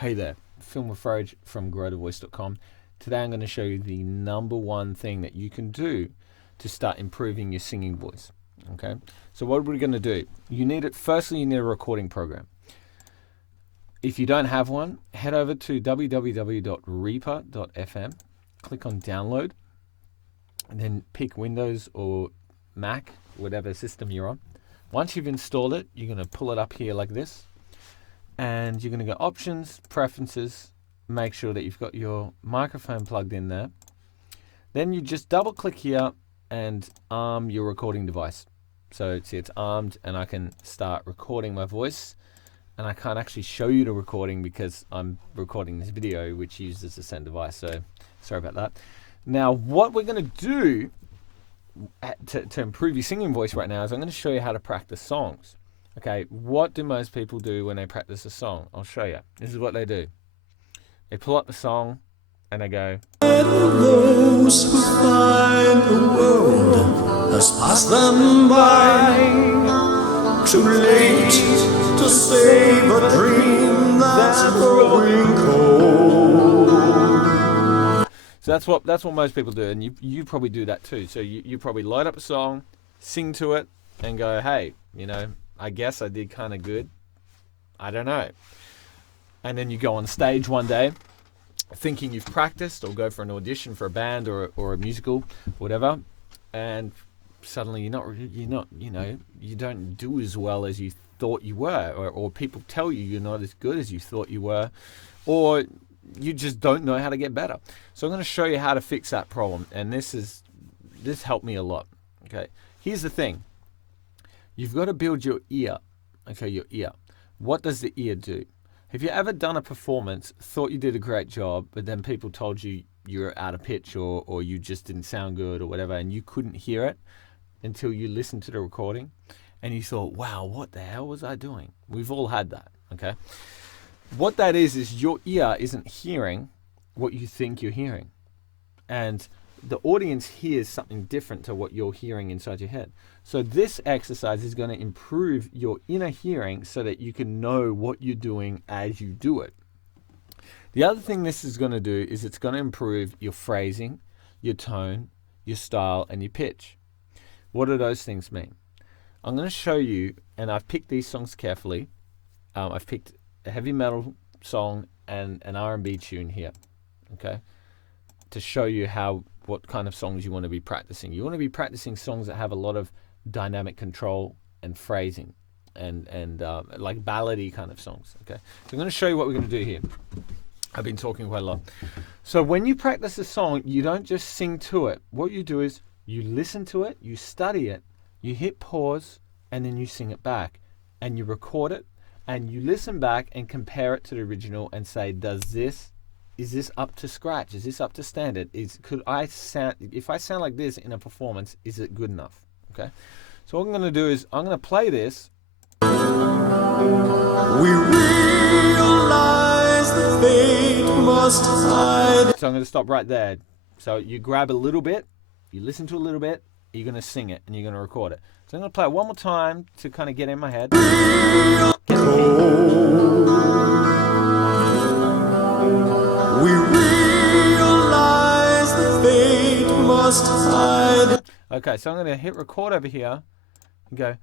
Hey there, Phil Moufarrege from growthevoice.com. Today I'm going to show you the number one thing that you can do to start improving your singing voice. Okay, so what are we going to do? Firstly, you need a recording program. If you don't have one, head over to www.reaper.fm, click on download, and then pick Windows or Mac, whatever system you're on. Once you've installed it, you're going to pull it up here like this. And you're going to go options, preferences, make sure that you've got your microphone plugged in there. Then you just double click here and arm your recording device. So see, it's armed and I can start recording my voice. And I can't actually show you the recording because I'm recording this video which uses the send device. So sorry about that. Now what we're going to do to improve your singing voice right now is I'm going to show you how to practice songs. Okay, what do most people do when they practice a song? I'll show you. This is what they do. They pull up the song and they go. Those who find the world has passed them by, too late to save a dream that's growing cold. So that's what most people do, and you probably do that too. So you probably load up a song, sing to it, and go, hey, I guess I did kind of good. I don't know. And then you go on stage one day thinking you've practiced, or go for an audition for a band or a musical, whatever, and suddenly you don't do as well as you thought you were, or people tell you you're not as good as you thought you were, or you just don't know how to get better. So I'm going to show you how to fix that problem, and this helped me a lot. Okay, here's the thing. You've got to build your ear. Okay, your ear. What does the ear do? Have you ever done a performance, thought you did a great job, but then people told you you're out of pitch or you just didn't sound good or whatever, and you couldn't hear it until you listened to the recording, and you thought, wow, what the hell was I doing? We've all had that, okay? What that is your ear isn't hearing what you think you're hearing. And the audience hears something different to what you're hearing inside your head. So this exercise is going to improve your inner hearing so that you can know what you're doing as you do it. The other thing this is going to do is it's going to improve your phrasing, your tone, your style, and your pitch. What do those things mean? I'm going to show you, and I've picked these songs carefully. I've picked a heavy metal song and an R&B tune here, okay, to show you what kind of songs you want to be practicing. You want to be practicing songs that have a lot of dynamic control and phrasing and like ballady kind of songs. Okay, so I'm going to show you what we're going to do here. I've been talking quite a lot. So when you practice a song, you don't just sing to it. What you do is you listen to it, you study it, you hit pause, and then you sing it back, and you record it, and you listen back and compare it to the original and say, is this up to scratch? Is this up to standard? If I sound like this in a performance, is it good enough? Okay. So what I'm going to do is I'm going to play this. We realize that fate must hide. So I'm going to stop right there. So you grab a little bit, you listen to a little bit, you're going to sing it, and you're going to record it. So I'm going to play it one more time to kind of get in my head. We realize that fate must hide. Okay, so I'm going to hit record over here and go,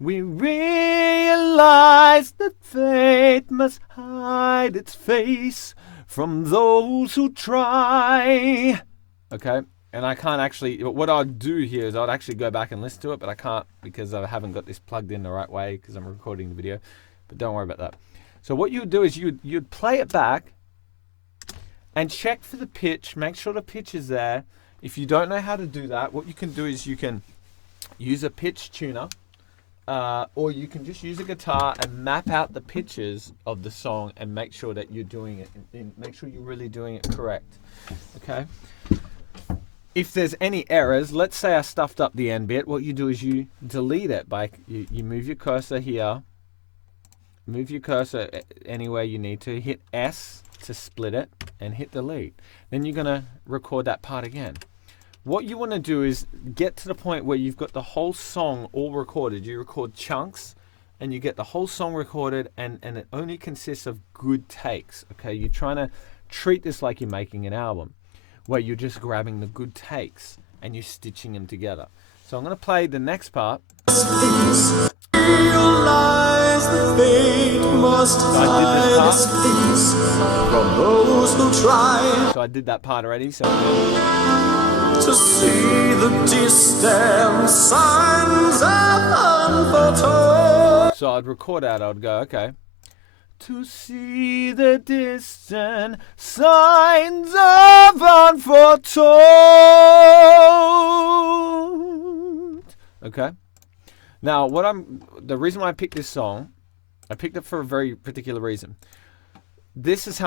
we realize that fate must hide its face from those who try. Okay, and I can't actually, what I'd do here is I'd actually go back and listen to it, but I can't because I haven't got this plugged in the right way because I'm recording the video, but don't worry about that. So what you would do is you'd play it back and check for the pitch, make sure the pitch is there. If you don't know how to do that, what you can do is you can use a pitch tuner, or you can just use a guitar and map out the pitches of the song and make sure that you're doing it, make sure you're really doing it correct, okay? If there's any errors, let's say I stuffed up the end bit, what you do is you delete it by, you move your cursor here, move your cursor anywhere you need to, hit S to split it, and hit delete. Then you're going to record that part again. What you want to do is get to the point where you've got the whole song all recorded. You record chunks and you get the whole song recorded, and it only consists of good takes. Okay, you're trying to treat this like you're making an album, where you're just grabbing the good takes and you're stitching them together. So I'm going to play the next part. Realize that fate must hide its face from those who try So I did that part already. So to see the distant signs of unforetold. So I'd record out. I'd go, okay. To see the distant signs of unforetold. Okay. Now, the reason why I picked this song, I picked it for a very particular reason. This is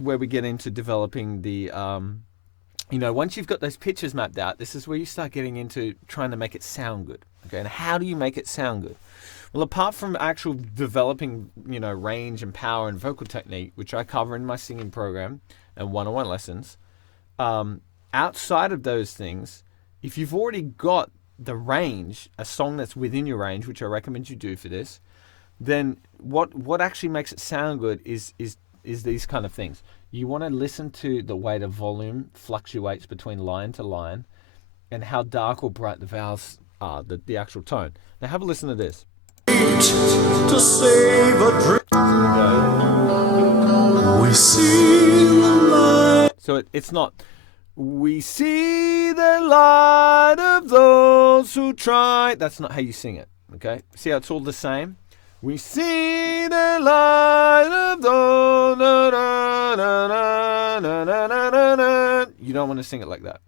where we get into developing the, once you've got those pictures mapped out, this is where you start getting into trying to make it sound good. Okay. And how do you make it sound good? Well, apart from actual developing, range and power and vocal technique, which I cover in my singing program and one-on-one lessons, outside of those things, if you've already got the range, a song that's within your range, which I recommend you do for this, then what actually makes it sound good is these kind of things. You want to listen to the way the volume fluctuates between line to line and how dark or bright the vowels are, the actual tone. Now have a listen to this. To save a dream, we see the light. So it's not, we see the light of those who try. That's not how you sing it, okay? See how it's all the same? We see the light of those. Na, na, na, na, na, na, na, na. You don't want to sing it like that.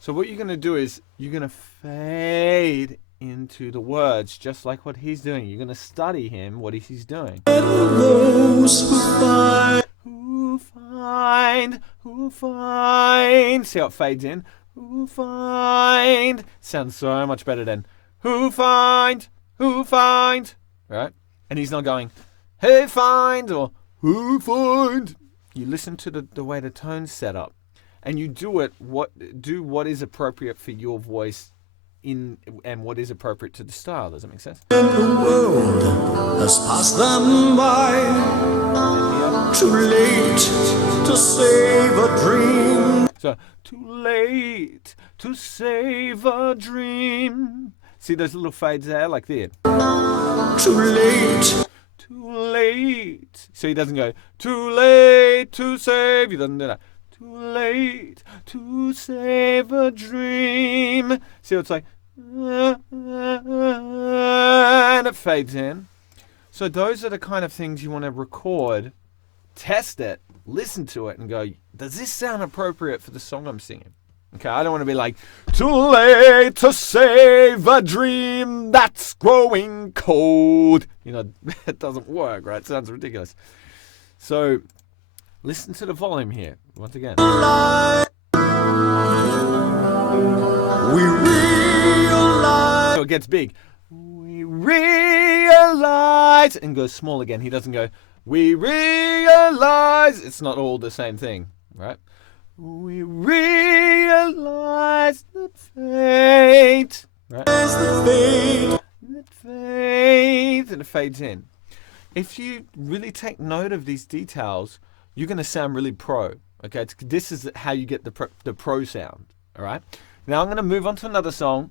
So what you're going to do is you're going to fade into the words, just like what he's doing. You're going to study him, what he's doing. Those who find, Who find. See how it fades in? Who find. Sounds so much better than who find. Right? And he's not going, hey, find, or who find. You listen to the way the tone's set up, and you do what is appropriate for your voice and what is appropriate to the style. Does that make sense? and the world has passed them by. Too late to save a dream. So, too late to save a dream. See those little fades there, like there. Too late. Too late. So he doesn't go, too late to save. He doesn't do that. Too late to save a dream. See, it's like, and it fades in. So those are the kind of things you want to record, test it, listen to it, and go, does this sound appropriate for the song I'm singing? Okay, I don't want to be like, too late to save a dream that's growing cold. It doesn't work, right? It sounds ridiculous. So listen to the volume here, once again. We realize. So it gets big. We realize, and goes small again. He doesn't go, we realize. It's not all the same thing, right? We realize that fate, right? That fate, and it fades in. If you really take note of these details, you're going to sound really pro. Okay, this is how you get the pro sound. All right. Now I'm going to move on to another song.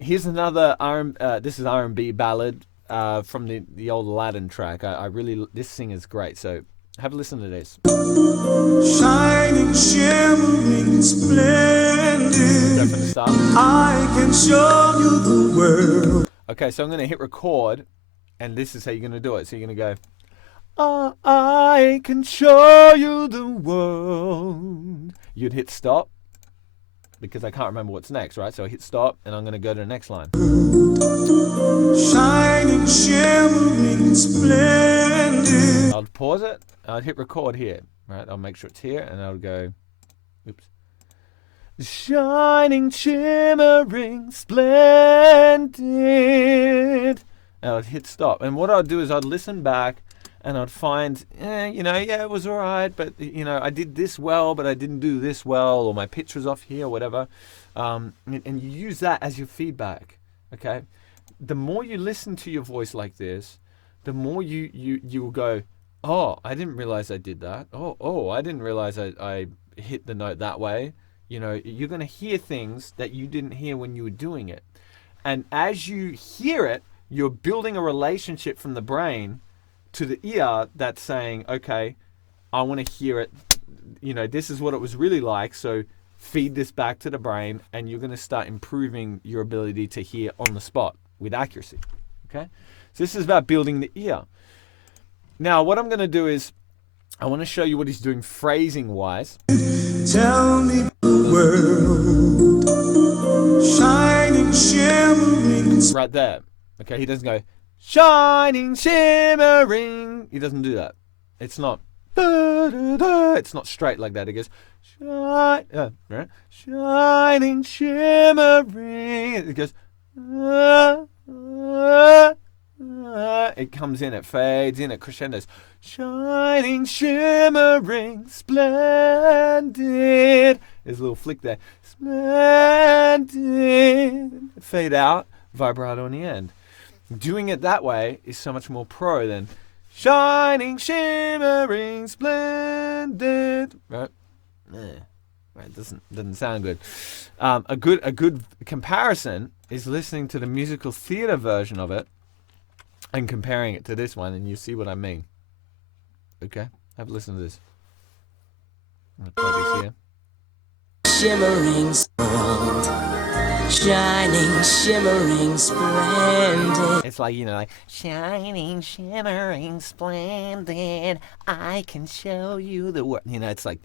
Here's another this is R&B ballad from the old Aladdin track. This singer's great. So have a listen to this. Shining, shimmering, splendid. Go from the start. I can show you the world. Okay, so I'm going to hit record, and this is how you're going to do it. So you're going to go, I can show you the world. You'd hit stop, because I can't remember what's next, right? So I hit stop, and I'm going to go to the next line. Shining, shimmering, splendid. I'll pause it. I'll hit record here, right? I'll make sure it's here, and I'll go, oops. Shining, shimmering, splendid. And I'd hit stop. And what I'd do is I'd listen back, and I'd find, it was all right, but, I did this well, but I didn't do this well, or my pitch was off here, or whatever. And you use that as your feedback, okay? the more you listen to your voice like this, the more you will go, oh, I didn't realize I did that. Oh, I didn't realize I hit the note that way. You know, you're going to hear things that you didn't hear when you were doing it. And as you hear it, you're building a relationship from the brain to the ear that's saying, okay, I want to hear it. You know, this is what it was really like. So feed this back to the brain, and you're going to start improving your ability to hear on the spot with accuracy. Okay? So this is about building the ear. Now, what I'm going to do is I want to show you what he's doing phrasing-wise. Tell me the world, shining, shimmering. Right there. Okay, he doesn't go, shining, shimmering. He doesn't do that. It's not, da, da, da. It's not straight like that. It goes, right? Shining, shimmering. It goes, it comes in, it fades in, it crescendos. Shining, shimmering, splendid. There's a little flick there. Splendid. Fade out, vibrato on the end. Doing it that way is so much more pro than shining, shimmering, splendid. Right? Right, doesn't sound good. A good comparison is listening to the musical theater version of it and comparing it to this one, and you see what I mean. Okay, have a listen to this. I'm gonna play this here. Shimmering world, shining, shimmering, splendid. It's like, you know, like shining, shimmering, splendid. I can show you the world. You know, it's like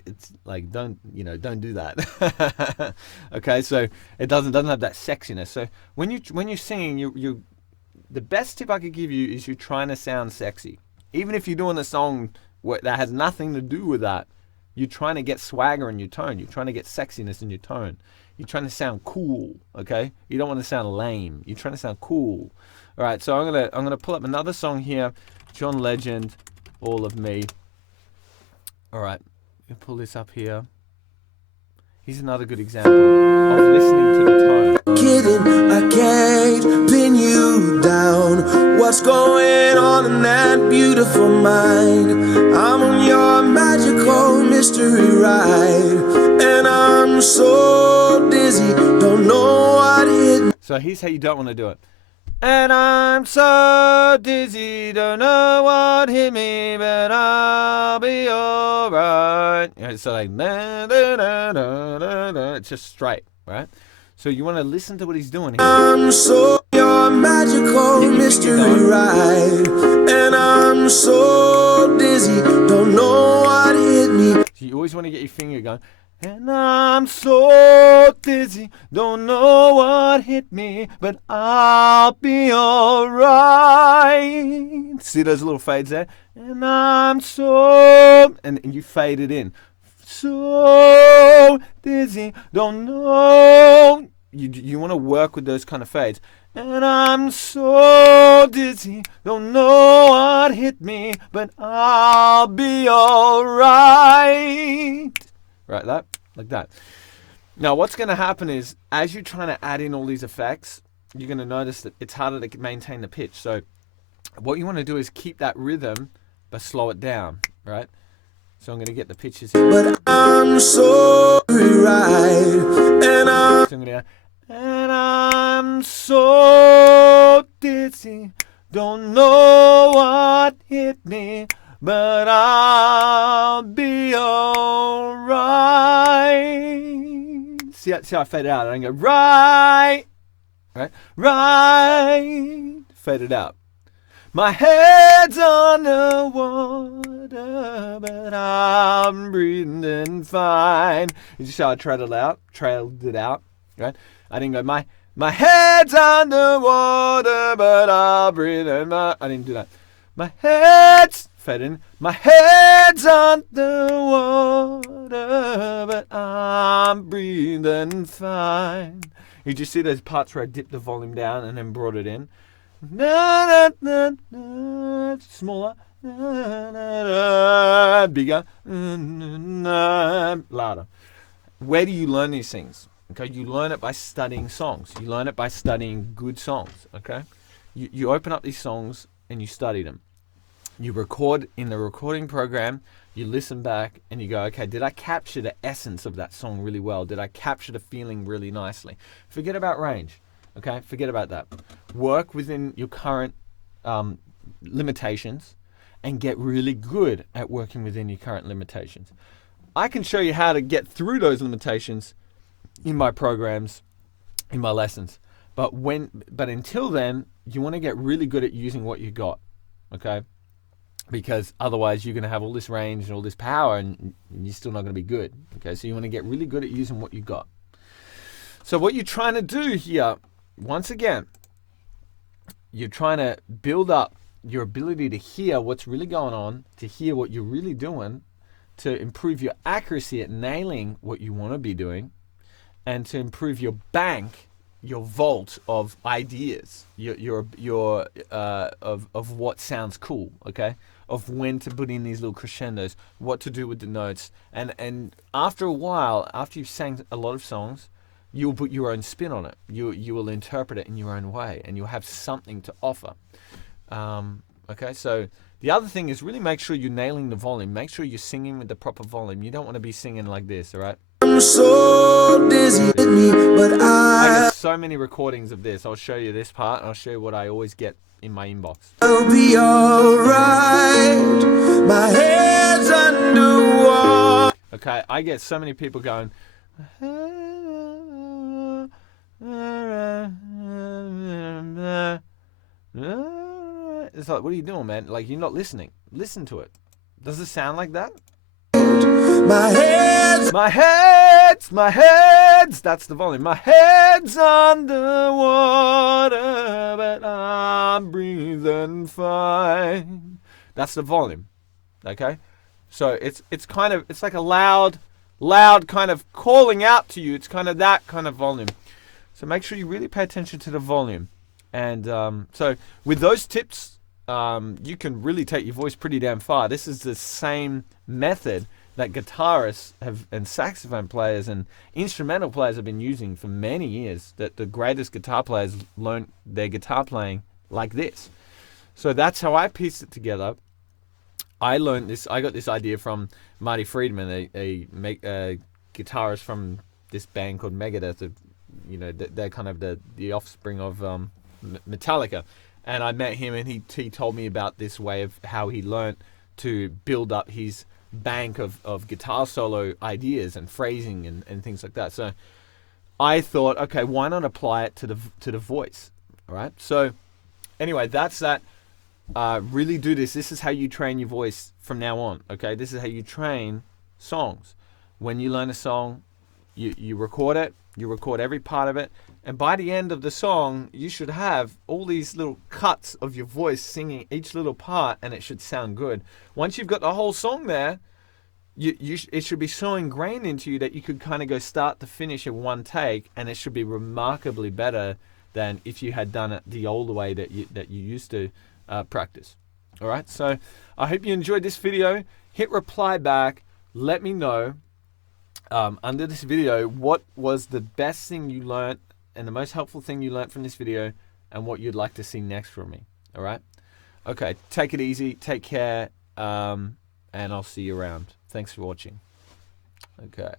don't do that. Okay, so it doesn't have that sexiness. So when you're singing, you the best tip I could give you is you're trying to sound sexy. Even if you're doing a song that has nothing to do with that, you're trying to get swagger in your tone. You're trying to get sexiness in your tone. You're trying to sound cool, okay? You don't want to sound lame. You're trying to sound cool. All right, so I'm gonna pull up another song here, John Legend, All of Me. All right, let me pull this up here. Here's another good example of listening to the tone. Kidding, I can't pin you down. What's going on in that beautiful mind? I'm on your magical mystery ride, and I'm so dizzy, don't know what hit me. So here's how you don't want to do it. And I'm so dizzy, don't know what hit me, but I'll be alright. You know, so like, na, na, na, na, na, na. It's just straight, right? So you want to listen to what he's doing here. I'm so your magical mystery ride, and I'm so dizzy, don't know what hit me. So you always want to get your finger going. And I'm so dizzy, don't know what hit me, but I'll be alright. See those little fades there? And I'm so, and you fade it in. So dizzy, don't know. You want to work with those kind of fades. And I'm so dizzy, don't know what hit me, but I'll be alright. Right, like that. Now, what's going to happen is, as you're trying to add in all these effects, you're going to notice that it's harder to maintain the pitch. So what you want to do is keep that rhythm, but slow it down, right? So I'm going to get the pitches here. But I'm so right, and I'm so dizzy, don't know what hit me, but I'll be alright. See how I fade it out? I go right, fade it out. My head's underwater, but I'm breathing fine. You see how I trailed it out, right? I didn't go, my head's underwater, but I'm breathing fine. I didn't do that. My head's fade in. My head's underwater, but I'm breathing fine. You just see those parts where I dipped the volume down and then brought it in. Na, na, na, na, smaller, na, na, na, bigger, na, na, louder. Where do you learn these things? Okay, you learn it by studying songs. You learn it by studying good songs. Okay, you open up these songs and you study them. You record in the recording program, you listen back and you go, okay, did I capture the essence of that song really well? Did I capture the feeling really nicely? Forget about range, okay? Forget about that. Work within your current limitations and get really good at working within your current limitations. I can show you how to get through those limitations in my programs, in my lessons. But until then, you want to get really good at using what you got, okay? Because otherwise you're going to have all this range and all this power and you're still not going to be good. Okay, so you want to get really good at using what you got. So what you're trying to do here, once again, you're trying to build up your ability to hear what's really going on, to hear what you're really doing, to improve your accuracy at nailing what you want to be doing, and to improve your bank, your vault of ideas, of what sounds cool, okay? Of when to put in these little crescendos, what to do with the notes, and after a while, after you've sang a lot of songs, you'll put your own spin on it. You will interpret it in your own way, and you'll have something to offer. Okay, so the other thing is really make sure you're nailing the volume. Make sure you're singing with the proper volume. You don't want to be singing like this, all right? I'm so dizzy with me, but I get so many recordings of this. I'll show you this part, and I'll show you what I always get in my inbox. I'll be alright. My head's underwater. Okay, I get so many people going. It's like, what are you doing, man? Like, you're not listening. Listen to it. Does it sound like that? My head's My head's, that's the volume. My head's underwater, but I'm breathing fine. That's the volume, okay? So it's like a loud kind of calling out to you. It's kind of that kind of volume. So make sure you really pay attention to the volume. And so with those tips, you can really take your voice pretty damn far. This is the same method that guitarists and saxophone players and instrumental players have been using for many years, that the greatest guitar players learned their guitar playing like this. So that's how I pieced it together. I learned this. I got this idea from Marty Friedman, a guitarist from this band called Megadeth. They're kind of the offspring of Metallica. And I met him, and he told me about this way of how he learned to build up his bank of guitar solo ideas and phrasing and things like that. So I thought, okay, why not apply it to the voice? All right. So anyway, that's that. Really do this. This is how you train your voice from now on. Okay. This is how you train songs. When you learn a song, you record it. You record every part of it. And by the end of the song, you should have all these little cuts of your voice singing each little part, and it should sound good. Once you've got the whole song there, it should be so ingrained into you that you could kind of go start to finish in one take, and it should be remarkably better than if you had done it the old way that you used to practice. All right, so I hope you enjoyed this video. Hit reply back. Let me know under this video what was the best thing you learned and the most helpful thing you learned from this video, and what you'd like to see next from me. All right? Okay, take it easy. Take care. And I'll see you around. Thanks for watching. Okay.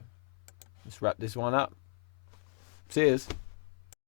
Let's wrap this one up. Cheers.